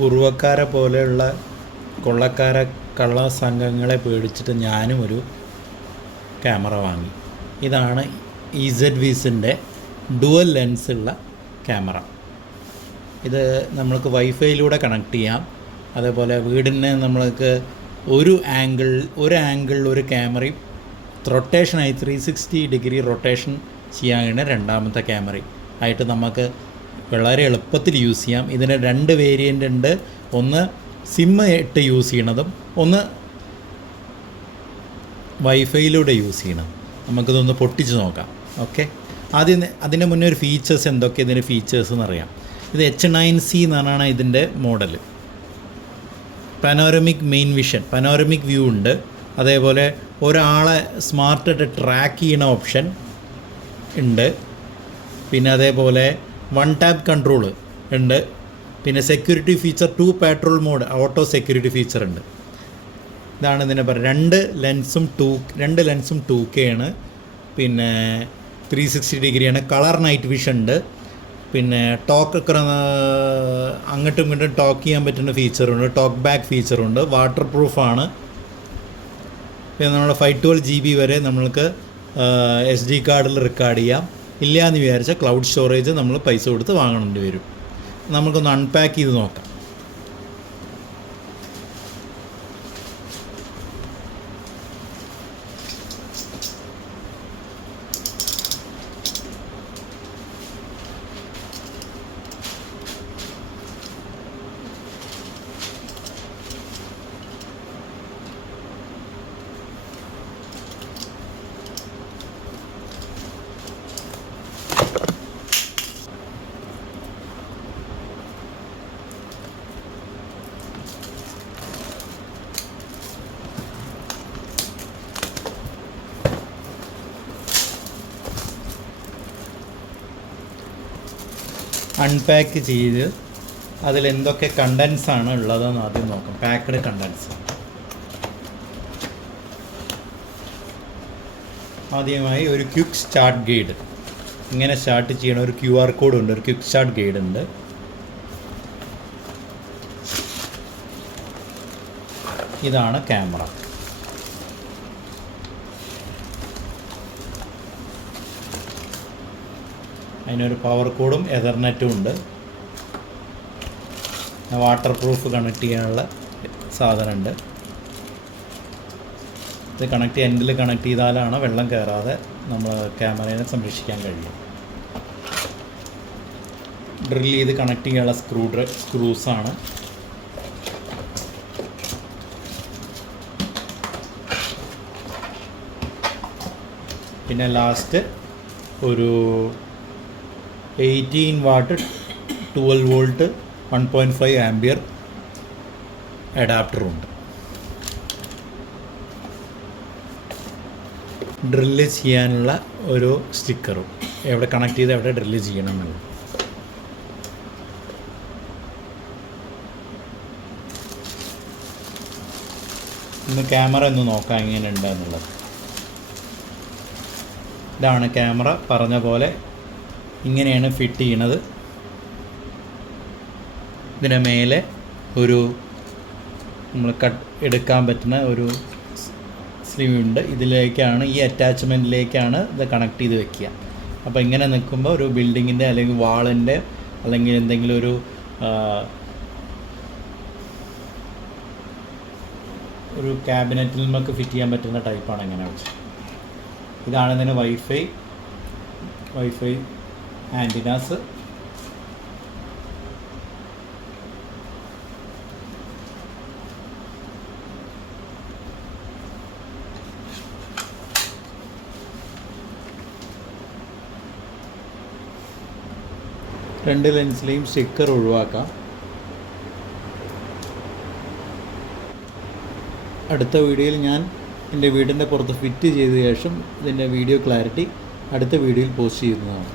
കുറുവക്കാരെ പോലെയുള്ള കൊള്ളക്കാര കള്ള സംഘങ്ങളെ പേടിച്ചിട്ട് ഞാനും ഒരു ക്യാമറ വാങ്ങി. ഇതാണ് ഇസഡ് വീസിന്റെ ഡുവൽ ലെൻസുള്ള ക്യാമറ. ഇത് നമ്മൾക്ക് വൈഫൈയിലൂടെ കണക്ട് ചെയ്യാം. അതേപോലെ വീടിനെ നമ്മൾക്ക് ഒരു ആംഗിൾ ഒരു ആംഗിളിൽ ഒരു ക്യാമറയും റൊട്ടേഷനായി ത്രീ സിക്സ്റ്റി ഡിഗ്രി റൊട്ടേഷൻ ചെയ്യാൻ കഴിഞ്ഞ രണ്ടാമത്തെ ക്യാമറയും. ആയിട്ട് നമുക്ക് വളരെ എളുപ്പത്തിൽ യൂസ് ചെയ്യാം. ഇതിന് രണ്ട് വേരിയന്റ് ഉണ്ട്. ഒന്ന് സിമ്മ് ഇട്ട് യൂസ് ചെയ്യണതും ഒന്ന് വൈഫൈയിലൂടെ യൂസ് ചെയ്യണം. നമുക്കിതൊന്ന് പൊട്ടിച്ച് നോക്കാം. ഓക്കെ ആദ്യം അതിന് മുന്നേ ഒരു ഫീച്ചേഴ്സ് എന്തൊക്കെ? ഇതിന്റെ ഫീച്ചേഴ്സ് എന്നറിയാം. ഇത് എച്ച് നയൻ സി എന്നാണ് ഇതിന്റെ model panoramic main vision panoramic view ഉണ്ട്. അതേപോലെ ഒരാളെ സ്മാർട്ടായിട്ട് ട്രാക്ക് ചെയ്യണ ഓപ്ഷൻ ഉണ്ട്. പിന്നെ അതേപോലെ വൺ ടാപ്പ് കൺട്രോൾ ഉണ്ട്. പിന്നെ security feature two patrol mode auto security feature ഉണ്ട്. ഇതാണ് ഇതിനെ പറയുക രണ്ട് ലെൻസും ടു രണ്ട് ലെൻസും ടു കെ ആണ്. പിന്നെ ത്രീ സിക്സ്റ്റി ഡിഗ്രിയാണ് കളർ നൈറ്റ് വിഷൻ ഉണ്ട്. പിന്നെ ടോക്ക് അങ്ങോട്ടും ഇങ്ങോട്ടും ടോക്ക് ചെയ്യാൻ പറ്റുന്ന ഫീച്ചറുണ്ട് ടോക്ക് ബാക്ക് ഫീച്ചറുണ്ട് വാട്ടർ പ്രൂഫാണ് പിന്നെ നമ്മുടെ ഫൈവ് ട്വൽവ് ജി ബി വരെ നമ്മൾക്ക് എസ് ഡി കാർഡിൽ റെക്കോർഡ് ചെയ്യാം. ഇല്ല എന്ന് വിചാരിച്ചാൽ ക്ലൗഡ് സ്റ്റോറേജ് നമ്മൾ പൈസ കൊടുത്ത് വാങ്ങേണ്ടി വരും. നമുക്കൊന്ന് അൺപാക്ക് ചെയ്ത് നോക്കാം. അൺപാക്ക് ചെയ്ത് അതിൽ എന്തൊക്കെ കണ്ടൻസ് ആണ് ഉള്ളതെന്ന് ആദ്യം നോക്കാം. പാക്ക്ഡ് കണ്ടൻസ് ആദ്യമായി ഒരു ക്യുക്ക് സ്റ്റാർട്ട് ഗൈഡ് ഇങ്ങനെ സ്റ്റാർട്ട് ചെയ്യണ ഒരു ക്യു ആർ കോഡ് ഉണ്ട് ഒരു ക്യുക്ക് സ്റ്റാർട്ട് ഗൈഡ് ഉണ്ട്. ഇതാണ് ക്യാമറ അതിനൊരു പവർ കോഡും എതർനെറ്റും ഉണ്ട്. വാട്ടർ പ്രൂഫ് കണക്ട് ചെയ്യാനുള്ള സാധനമുണ്ട്. ഇത് കണക്ട് എൻഡിൽ കണക്ട് ചെയ്താലാണ് വെള്ളം കയറാതെ നമ്മൾ ക്യാമറയെ സംരക്ഷിക്കാൻ കഴിയും. ഡ്രിൽ ചെയ്ത് കണക്ട് ചെയ്യാനുള്ള സ്ക്രൂ ഡ്ര സ്ക്രൂസാണ് പിന്നെ ലാസ്റ്റ് ഒരു eighteen watt twelve volt one point five ampere അഡാപ്റ്ററുണ്ട്. Drill ചെയ്യാനുള്ള ഒരു സ്റ്റിക്കറും. എവിടെ കണക്ട് ചെയ്ത് എവിടെ ഡ്രില്ല് ചെയ്യണം എന്നുള്ളത്. ഇന്ന് ക്യാമറ ഒന്ന് നോക്കാം എങ്ങനെയുണ്ട് എന്നുള്ളത്. ഇതാണ് ക്യാമറ പറഞ്ഞ പോലെ ഇങ്ങനെയാണ് ഫിറ്റ് ചെയ്യണത്. ഇതിന് മേലെ ഒരു നമ്മൾ കട്ട് എടുക്കാൻ പറ്റുന്ന ഒരു സ്ലീവ് ഉണ്ട്. ഇതിലേക്കാണ് ഈ അറ്റാച്ച്മെന്റിലേക്കാണ് ഇത് കണക്ട് ചെയ്ത് വെക്കുക. അപ്പോൾ ഇങ്ങനെ നിൽക്കുമ്പോൾ ഒരു ബിൽഡിങ്ങിന്റെ അല്ലെങ്കിൽ വാളിന്റെ അല്ലെങ്കിൽ എന്തെങ്കിലും ഒരു ഒരു ക്യാബിനറ്റിൽ നമുക്ക് ഫിറ്റ് ചെയ്യാൻ പറ്റുന്ന ടൈപ്പാണ് ഇങ്ങനെ വെച്ച് ഇതാണ് ഇതിന് വൈഫൈ വൈഫൈ ആന്റിനാസ്. രണ്ട് ലെൻസിലെയും സ്റ്റിക്കർ ഒഴിവാക്കാം. അടുത്ത വീഡിയോയിൽ ഞാൻ എന്റെ വീടിന്റെ പുറത്ത് ഫിറ്റ് ചെയ്ത ശേഷം ഇതിന്റെ വീഡിയോ ക്ലാരിറ്റി അടുത്ത വീഡിയോയിൽ പോസ്റ്റ് ചെയ്യുന്നതാണ്.